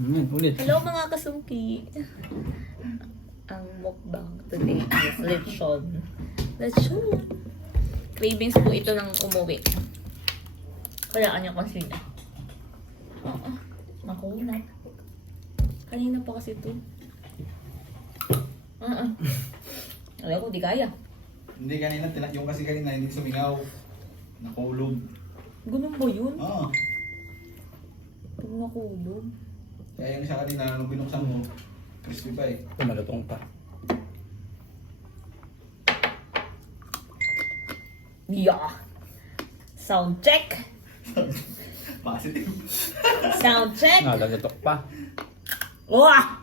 Ulit. Hello mga kasungki. Ang mukbang today is lechon. Lechon. Cravings po ito ng umuwi. Kaya kanya kasi niya. Oo. Makunat. Kanina pa kasi ito. Alam ko, di kaya. Hindi kanina, yung kasi kanina hindi sumingaw. Nakulog. Ganun ba yun? Oo. Pag nakulog. Kaya yung isa kanina, nung binuksan mo, crispy pa eh. Malutong pa. Yeah. Sound check. Positive. Sound check. Nalalutok pa. Wah!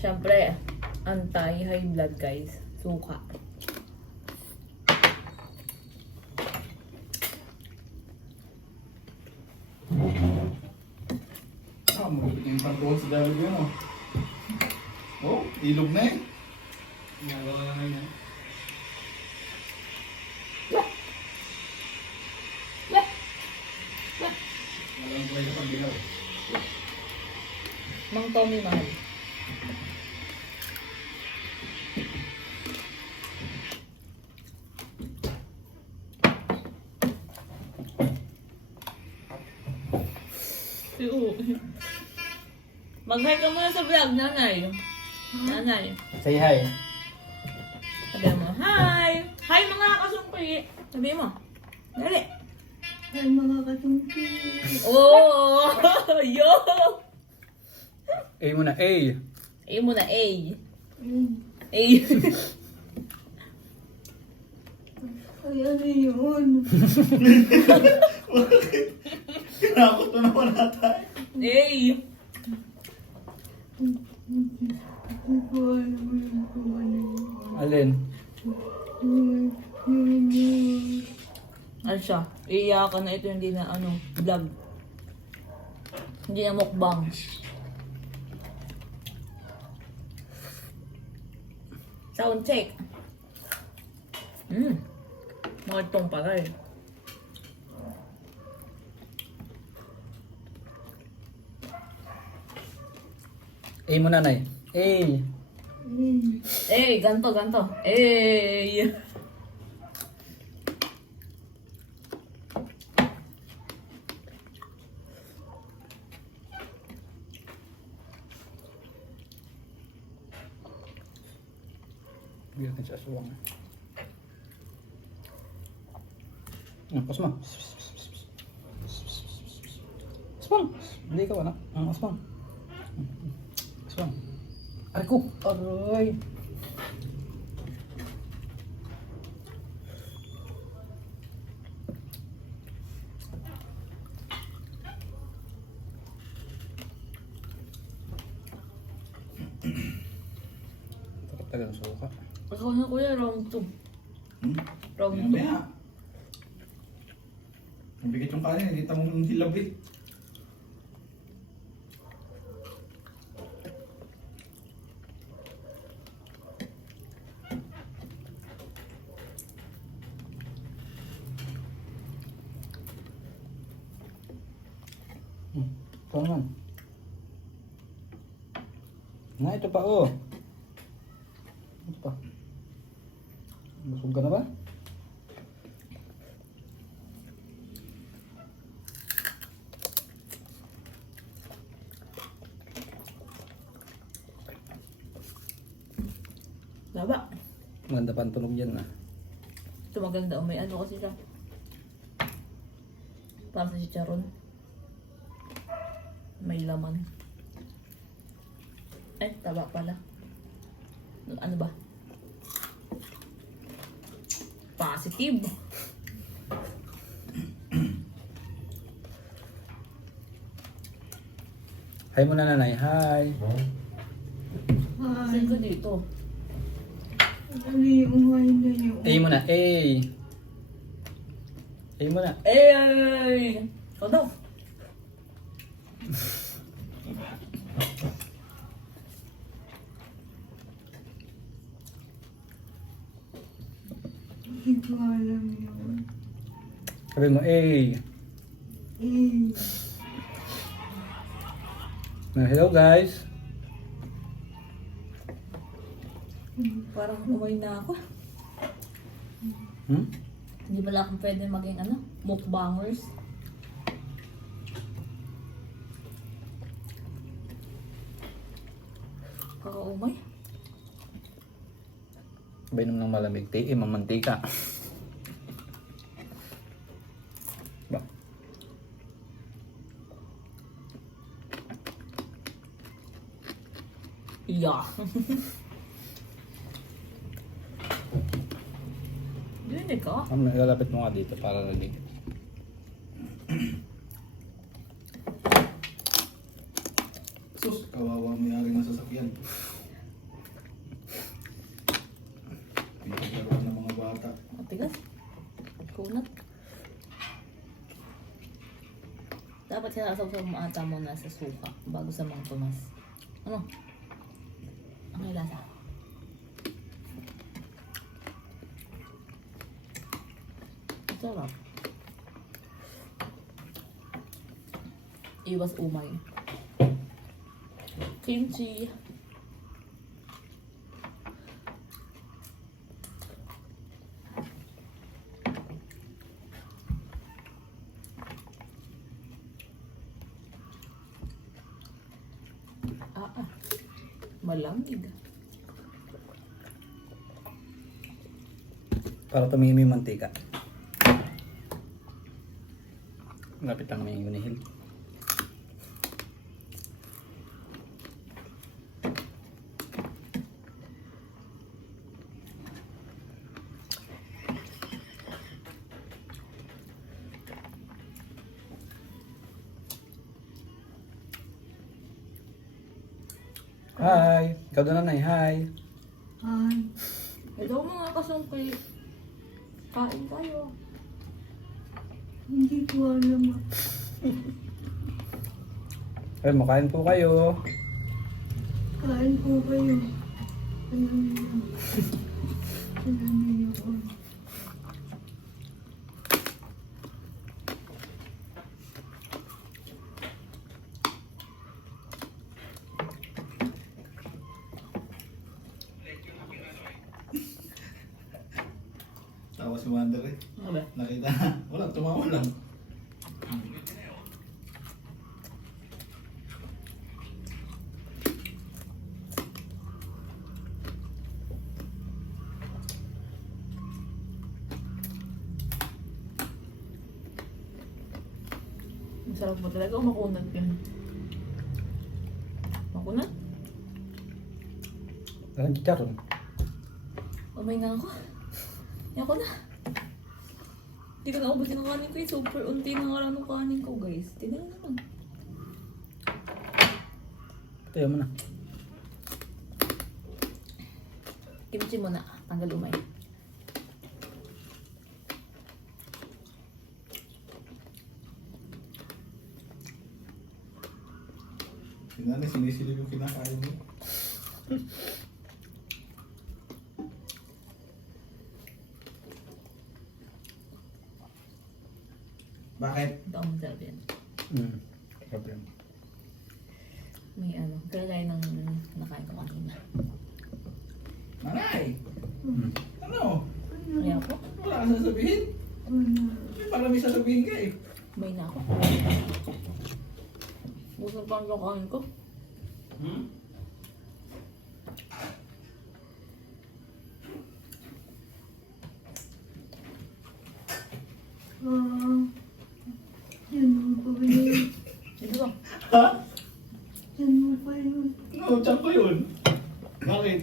Siyempre, anti-high blood guys. Suka. Magupit yung control sa dami ko yun oh. Oh, ilog na eh. Ginagawa na ngayon yan. Walang kulay sa pagbilaw. Mang Tommy mahal. Mag-hi ka muna sa vlog, nanay. Nanay. Say hi. Sabi mo, hi! Hi mga kasungki! Sabi mo. Dali. Ay, mga kasungki. Oh! Yo! A muna, A. A muna, A. A. Ay, ano yun? Kinakot mo naman ata. A. Hindi ko alam yun kung ano yun. Alin? Ano siya? Iiyakan na ito, hindi na ano, vlog. Hindi na mukbang. Sound check. Magtong pa rin. A muna, Nay. A. Eh, ganto, ganto. Eh. Bigyan ka sa aswang. Pas mo. Aswang. Hindi ka wala. Aswang. Aswang. Aray ko. Aray. Tagal ng suka. Ikaw na kuya, round 2. Round Ano kaya? Mabigat yung kanin, hindi tamang hilab eh. Ito naman. Na, ito pa oh. Ito pa. Busog ka na ba? Laba. Maganda pa ang tunog yan ah. Ito maganda. May ano kasi siya. Para sa chicharon. May laman. Eh, taba pala. Ano ba? Positive. Hi muna nanay, hi. Saan ko dito? Ano yung wine na yun? A muna, A. A muna. Eh! Ikaw daw. ko alam yun. Sabi mo, eh. Eh, Hello guys. Parang umay na ako. Hmm? Hindi pala akong pwede maging ano, mukbangers. Kakaumay. Bainom ng malamig. Mamantika. Ba? Yeah. Dinig ka? Ilalapit mo nga dito para lagi. Sus, kawawa may-ari ng sasakyan. Pinaglaruan ng mga bata. Matigas. Kunat. Dapat sinasawsaw mo ata muna sa suka bago sa mga tumas. Ano? Ang may lasa. Sarap. Iwas umay. Kimchi. Malamig. Para tumimi yung mantika. Lapit lang may gunihil. Hi! Ikaw doon na, hi! ay, Hello mga kasungki. Kain tayo. hindi ko alam. Ay, makain po kayo. Kain po kayo. Alam niyo. Alam niyo ako. Tawa si Wander eh. Ano ba? Nakita na. Wala, tumawa lang. Masarap mo talaga o makunat yun? Makunat? Walang chicharon. Umay na ako. Yan ko na. Hindi ko na ubos yung kanin ko eh. Super unti na nga lang ng kanin ko guys. Tingnan naman. Tayo mo na. Kimchi mo na. Tanggal umay. Sinanay, sinisilip yung kinakain mo. Bakit? Dami sarap yan. Problem. May ano. Kaya ng nakain ko kanina. Nanay! Mm. Ano? Kaya ako. Wala ka sasabihin? Wala. Para may sasabihin ka eh. May na ako. Gusto pa ang kanin ko. Hmm? Yan mo pa yun. Dito ba? Ha? Yan mo pa yun. No, tiyan ko yun. Bakit?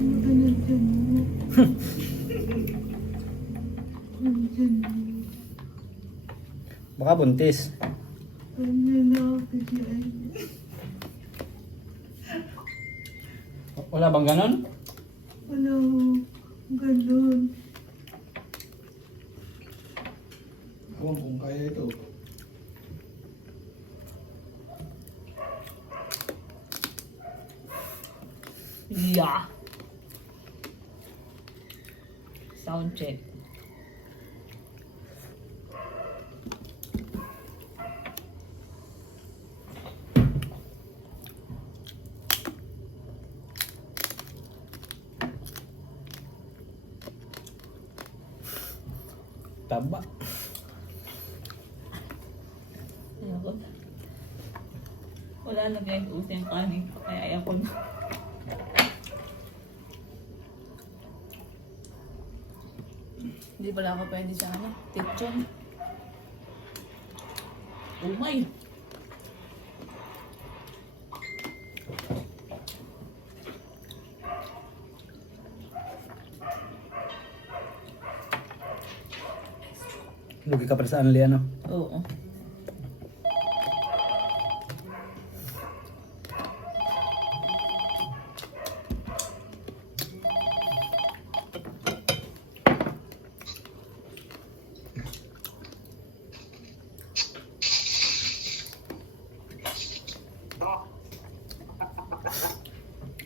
Ano ka na dyan mo? Ano dyan mo? Baka buntis. Ano na ako dyan? Wala bang ganon? Wala ko. Ganon. Ewan kung kaya ito. Sound check. Taba. Ayoko na. Wala na guys, uso yung kanin ko. Kaya ayoko na. Hindi pala ako pwede sa ano, kitchen. Umay. Lugi ka pa sa Anli, ano? Oo.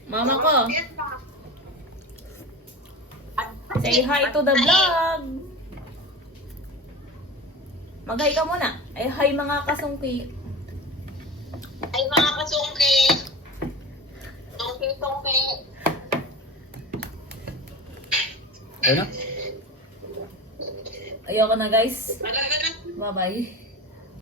Mama ko, say hi to the vlog. Mag-hi ka muna. Ay, hi mga kasungki. Ay, mga kasungki. Sungki. Ayun na? Ayoko na guys. Maganda na. Bye-bye.